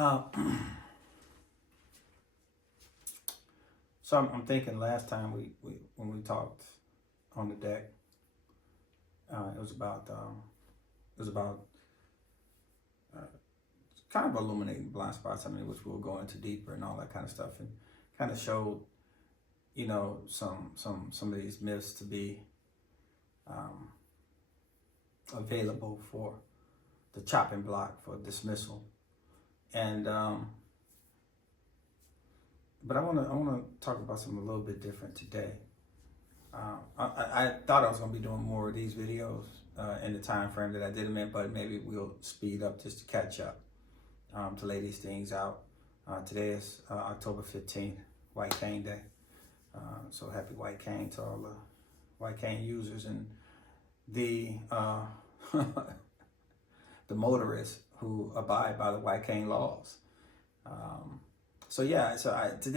Uh, so I'm thinking last time when we talked on the deck, it was about uh, kind of illuminating blind spots. I mean, which we'll go into deeper and all that kind of stuff, and kind of showed, some of these myths to be available for the chopping block for dismissal. And but I wanna talk about something a little bit different today. I thought I was gonna be doing more of these videos in the time frame that I did them in, but maybe we'll speed up just to catch up, to lay these things out. Today is October 15th, White Cane Day. So happy White Cane to all the White Cane users and the the motorists who abide by the White Cane laws. Today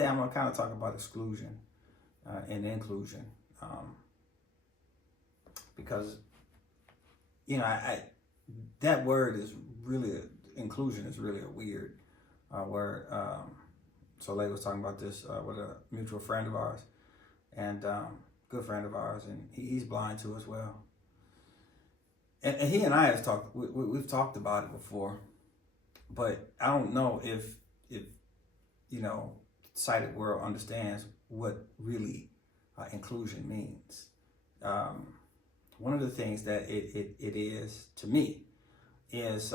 I'm gonna kind of talk about exclusion and inclusion, because that word is really inclusion is really a weird word. Soleil was talking about this with a mutual friend of ours, and good friend of ours, and he's blind too as well. And he and I have talked. We've talked about it before, but I don't know if sighted world understands what really inclusion means. One of the things that it is to me is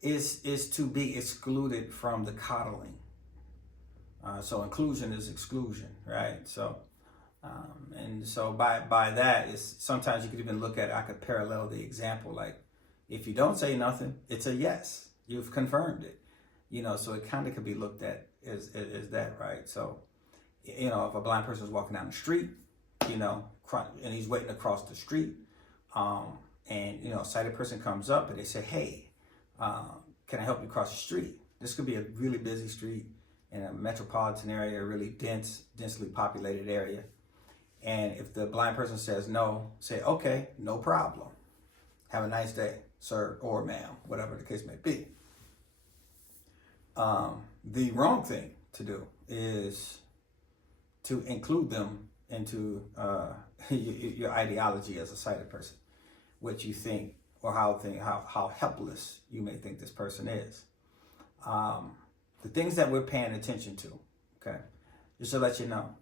is to be excluded from the coddling. So inclusion is exclusion, right? So and so by that is sometimes you could even look at it, I could parallel the example, like if you don't say nothing, it's a yes. You've confirmed it. So it kind of could be looked at as that, right? So, if a blind person is walking down the street, and he's waiting across the street, and a sighted person comes up and they say, hey, can I help you cross the street? This could be a really busy street in a metropolitan area, a really densely populated area. And if the blind person says no, say, okay, no problem. Have a nice day, sir or ma'am, whatever the case may be. The wrong thing to do is to include them into your ideology as a sighted person, what you think or how helpless you may think this person is. The things that we're paying attention to, okay, just to let you know,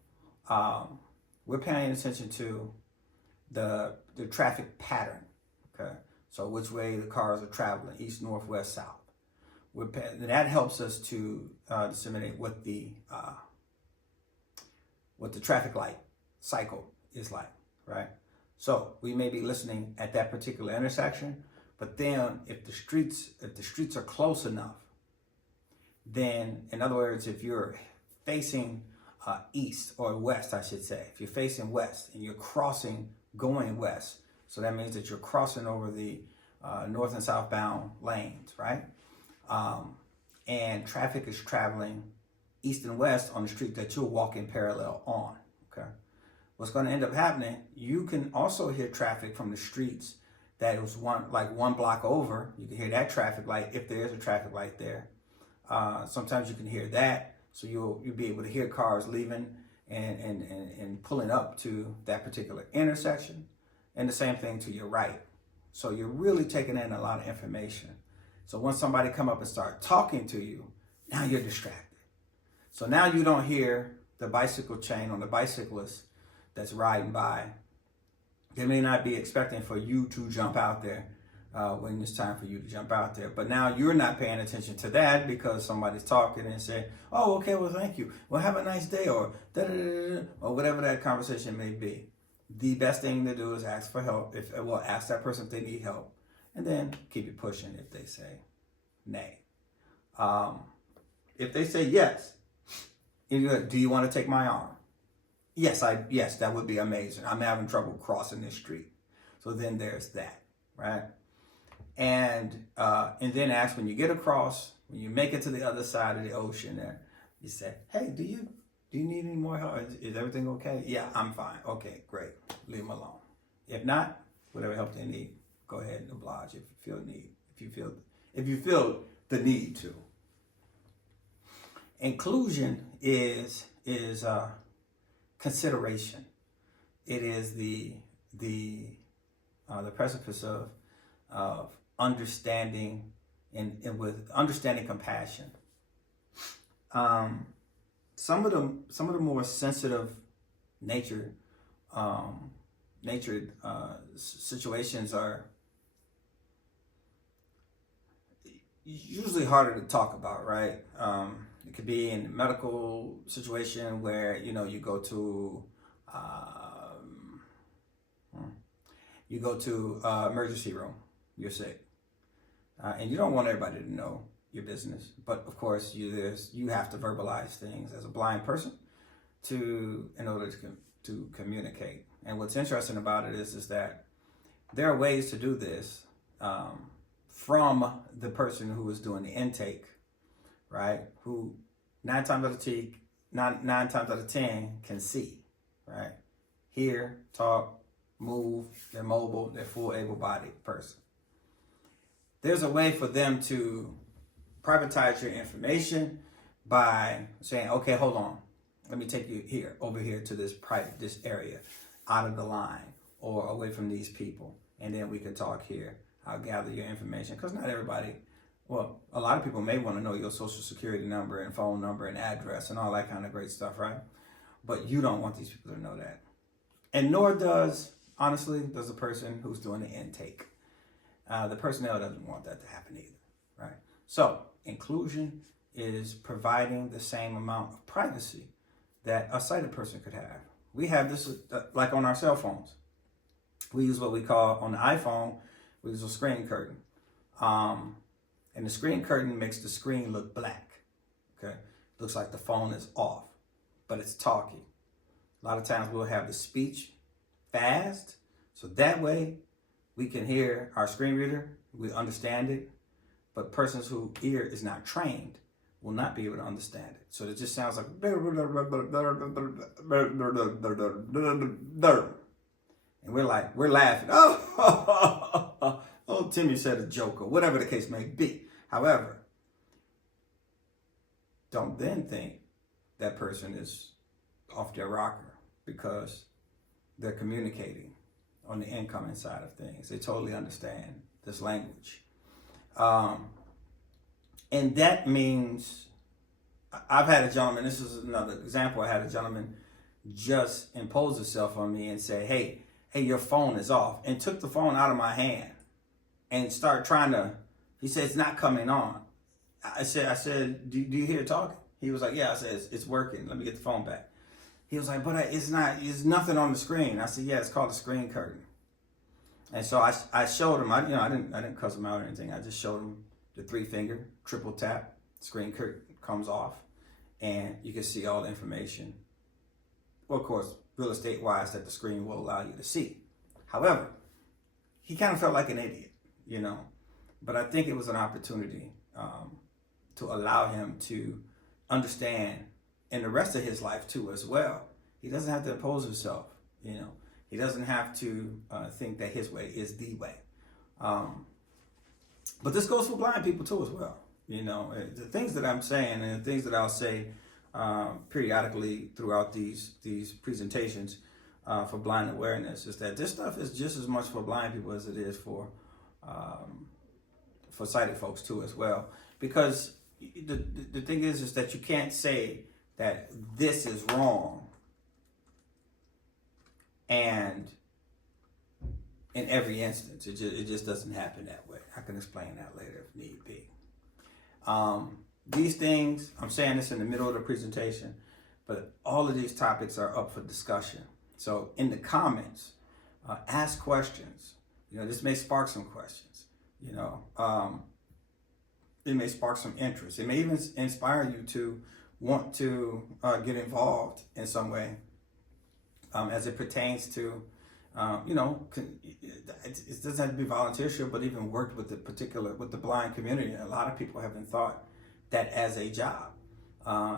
we're paying attention to the traffic pattern, okay? So which way the cars are traveling, east, north, west, south. That helps us to disseminate what the traffic light cycle is like, right? So we may be listening at that particular intersection, but then if the streets are close enough, then in other words, if you're facing east or west, I should say, if you're facing west and you're crossing going west, so that means that you're crossing over the north and southbound lanes, right? And traffic is traveling east and west on the street that you're walking parallel on, okay? What's going to end up happening, you can also hear traffic from the streets that was one block over. You can hear that traffic light if there is a traffic light there. Sometimes you can hear that, so you'll be able to hear cars leaving and pulling up to that particular intersection, and the same thing to your right. So you're really taking in a lot of information. So once somebody come up and start talking to you, now you're distracted. So now you don't hear the bicycle chain on the bicyclist that's riding by. They may not be expecting for you to jump out there when it's time for you to jump out there. But now you're not paying attention to that because somebody's talking and saying, oh, okay, well, thank you. Well, have a nice day, or da-da-da-da-da, or whatever that conversation may be. The best thing to do is ask for help. Ask that person if they need help, and then keep it pushing if they say nay. If they say yes, do you want to take my arm? Yes, that would be amazing. I'm having trouble crossing this street. So then there's that, right? And then ask when you get across, when you make it to the other side of the ocean there, you say, hey, do you need any more help? Is everything okay? Yeah, I'm fine. Okay, great. Leave them alone. If not, whatever help they need, go ahead and oblige if you feel the need. If you feel the need to. Inclusion is consideration. It is the precipice of understanding and with understanding compassion. Some of the more sensitive natured situations are usually harder to talk about, right? It could be in a medical situation where you go to emergency room, you're sick, and you don't want everybody to know your business, but of course you have to verbalize things as a blind person in order to communicate. And what's interesting about it is that there are ways to do this from the person who is doing the intake, right? Who nine times out of 10 can see, right? Hear, talk, move, they're mobile, they're full able-bodied person. There's a way for them to privatize your information by saying, okay, hold on, let me take you over here to this area, out of the line or away from these people, and then we can talk here. I'll gather your information, because not everybody, well, a lot of people may want to know your social security number and phone number and address and all that kind of great stuff, right? But you don't want these people to know that. And nor does the person who's doing the intake. The personnel doesn't want that to happen either, right? So inclusion is providing the same amount of privacy that a sighted person could have. We have this like on our cell phones. We use what we call, on the iPhone, we use a screen curtain. And the screen curtain makes the screen look black, okay? Looks like the phone is off, but it's talking. A lot of times we'll have the speech fast, so that way we can hear our screen reader, we understand it, but persons whose ear is not trained will not be able to understand it. So it just sounds like, and we're laughing. Oh, Timmy said a joke, or whatever the case may be. However, don't then think that person is off their rocker, because they're communicating on the incoming side of things. They totally understand this language. And that means, I've had a gentleman, this is another example, I had a gentleman just impose himself on me and say, hey, your phone is off, and took the phone out of my hand and started trying to, he said, it's not coming on. I said, do you hear it talking? He was like, yeah. I said, it's working. Let me get the phone back. He was like, but it's nothing on the screen. I said, yeah, it's called a screen curtain. And so I showed him, I didn't cuss him out or anything. I just showed him the 3-finger triple tap, screen curtain comes off, and you can see all the information. Well, of course, real estate wise, that the screen will allow you to see. However, he kind of felt like an idiot, but I think it was an opportunity to allow him to understand in the rest of his life too as well. He doesn't have to oppose himself, He doesn't have to think that his way is the way. But this goes for blind people too as well. The things that I'm saying and the things that I'll say periodically throughout these presentations for blind awareness is that this stuff is just as much for blind people as it is for sighted folks too as well. Because the thing is that you can't say that this is wrong and in every instance. It just doesn't happen that way. I can explain that later if need be. These things, I'm saying this in the middle of the presentation, but all of these topics are up for discussion. So in the comments, ask questions. This may spark some questions. It may spark some interest. It may even inspire you to want to get involved in some way as it pertains to, it doesn't have to be volunteership, but even worked with the blind community. A lot of people haven't thought that as a job.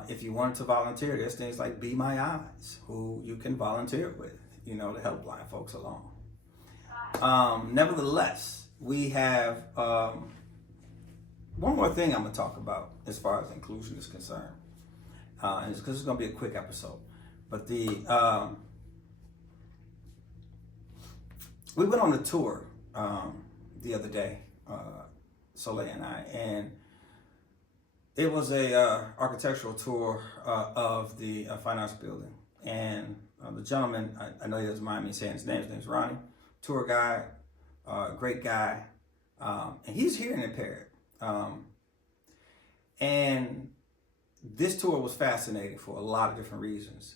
If you wanted to volunteer, there's things like Be My Eyes, who you can volunteer with, to help blind folks along. Nevertheless, we have one more thing I'm going to talk about as far as inclusion is concerned. And it's because it's going to be a quick episode. But we went on a tour the other day, Soleil and I, and it was a architectural tour of the Fine Arts Building. And the gentleman, I know he doesn't mind me saying his name's Ronnie, tour guide, great guy, and he's hearing impaired. And this tour was fascinating for a lot of different reasons.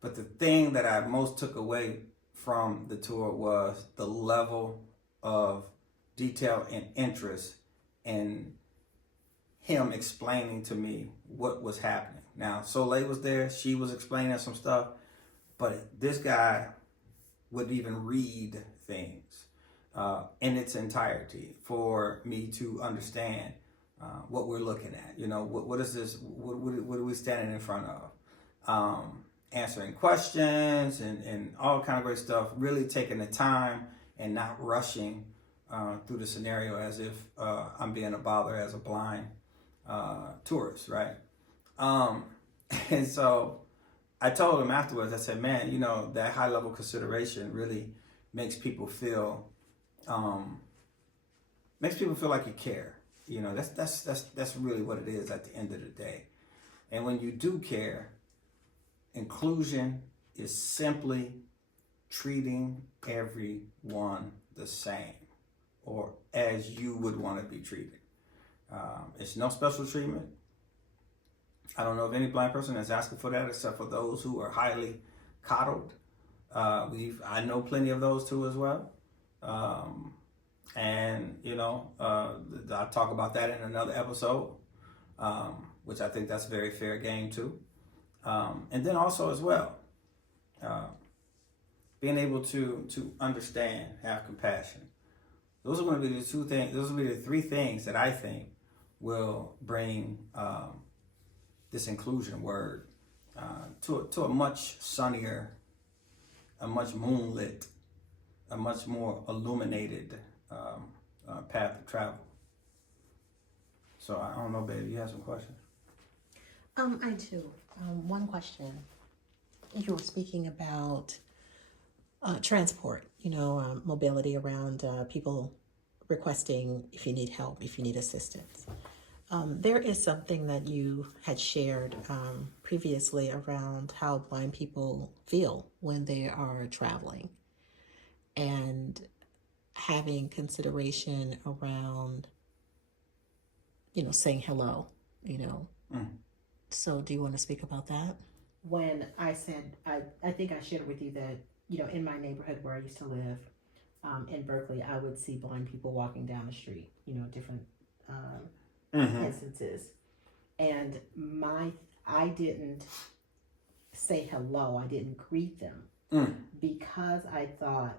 But the thing that I most took away from the tour was the level of detail and interest in him explaining to me what was happening. Now, Soleil was there. She was explaining some stuff. But this guy would even read things in its entirety for me to understand what we're looking at. You know, what is this? What are we standing in front of? Answering questions and all kind of great stuff. Really taking the time and not rushing through the scenario as if I'm being a bother as a blind tourist, right? And so I told him afterwards, I said, man, you know, that high level consideration really makes people feel like you care. You know, that's really what it is at the end of the day. And when you do care, inclusion is simply treating everyone the same or as you would want to be treated. It's no special treatment. I don't know of any blind person that's asking for that except for those who are highly coddled. I know plenty of those too as well. And, you know, I'll talk about that in another episode, which I think that's very fair game too. And then also as well, being able to understand, have compassion. Those are going to be the two things. Those will be the three things that I think will bring this inclusion word to a much sunnier, a much moonlit, a much more illuminated path of travel. So I don't know, baby, you have some questions? I do. One question. You were speaking about transport, you know, mobility around people requesting if you need help, if you need assistance. There is something that you had shared previously around how blind people feel when they are traveling and having consideration around, you know, saying hello, you know. So do you want to speak about that? When I said, I think I shared with you that, you know, in my neighborhood where I used to live in Berkeley, I would see blind people walking down the street, you know, different instances. And I didn't say hello. I didn't greet them because I thought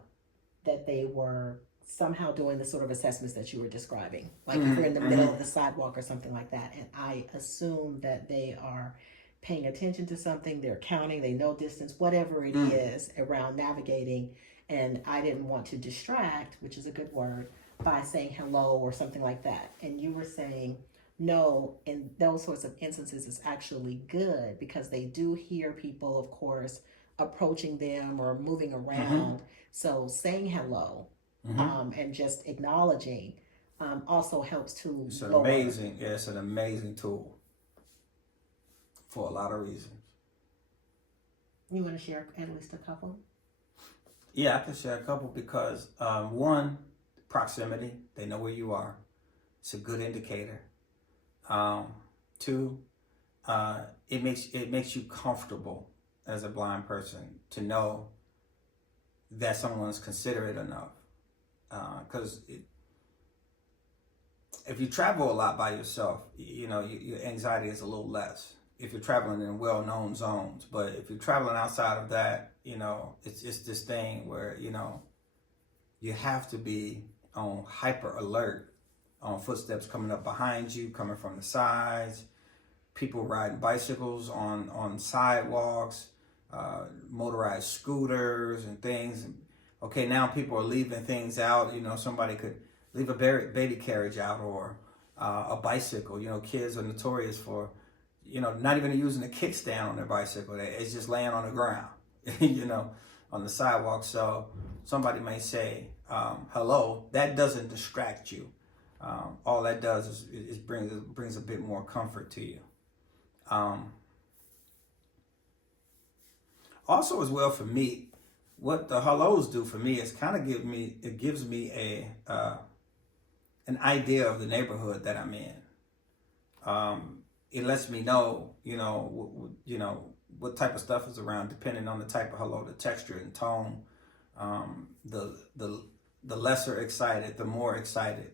that they were somehow doing the sort of assessments that you were describing. Like if you're in the middle of the sidewalk or something like that. And I assumed that they are paying attention to something, they're counting, they know distance, whatever it is around navigating. And I didn't want to distract, which is a good word, by saying hello or something like that. And you were saying, no, in those sorts of instances, it's actually good because they do hear people, of course, approaching them or moving around. So saying hello and just acknowledging also helps to it's an amazing tool for a lot of reasons. You want to share at least a couple? Yeah, I can share a couple because one, proximity, they know where you are. It's a good indicator. Two, it makes you comfortable as a blind person to know that someone's considerate enough. Because if you travel a lot by yourself, you know, your anxiety is a little less if you're traveling in well-known zones. But if you're traveling outside of that, you know, it's this thing where, you know, you have to be on hyper alert on footsteps coming up behind you, coming from the sides, people riding bicycles on sidewalks, motorized scooters and things. Okay, now people are leaving things out. You know, somebody could leave a baby carriage out, or a bicycle. You know, kids are notorious for, you know, not even using a kickstand on their bicycle. It's just laying on the ground, you know, on the sidewalk. So somebody may say, hello. That doesn't distract you. All that does is brings a bit more comfort to you. Also, as well, for me, what the hellos do for me is kind of gives me an idea of the neighborhood that I'm in. It lets me know, you know, what type of stuff is around, depending on the type of hello, the texture and tone. The lesser excited, the more excited.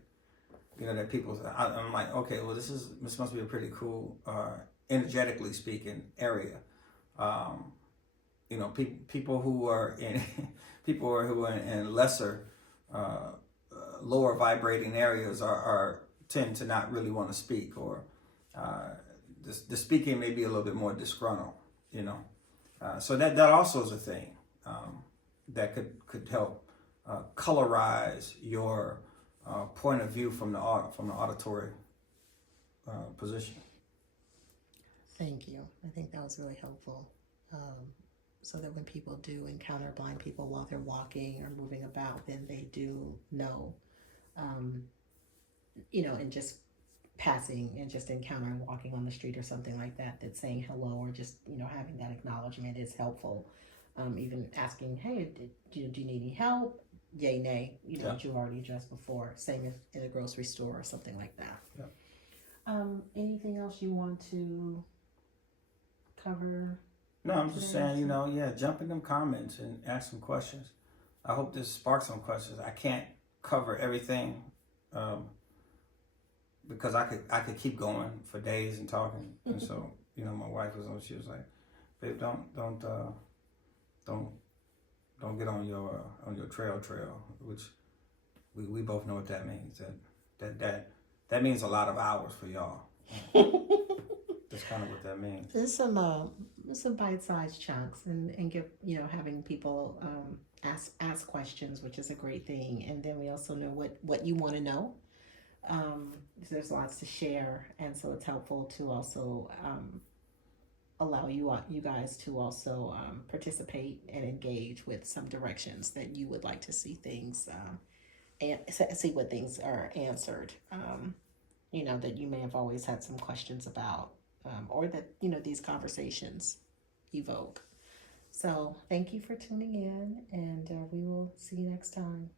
You know, that people. I'm like, okay, well, this must be a pretty cool, energetically speaking, area. You know, people who are in in lesser, lower vibrating areas are tend to not really want to speak, or the speaking may be a little bit more disgruntled. You know, so that also is a thing that could help colorize your point of view from the auditory position. Thank you. I think that was really helpful. So that when people do encounter blind people while they're walking or moving about, then they do know, you know, and just passing and just encountering, walking on the street or something like that, that saying hello or just, you know, having that acknowledgement is helpful. Even asking, hey, do you need any help? Yay, nay, you know, what you've already addressed before. Same if in a grocery store or something like that. Yeah. Anything else you want to cover? No, I'm just saying, you know, yeah, jump in them comments and ask some questions. I hope this sparks some questions. I can't cover everything because I could keep going for days and talking. And so, you know, my wife she was like, babe, don't get on your trail, which we both know what that means. That means a lot of hours for y'all. That's kind of what that means. There's some bite-sized chunks, and get, you know, having people ask questions, which is a great thing. And then we also know what you want to know. There's lots to share, and so it's helpful to also allow you guys to also participate and engage with some directions that you would like to see things and see what things are answered. You know, that you may have always had some questions about. Or that, you know, these conversations evoke. So thank you for tuning in, and we will see you next time.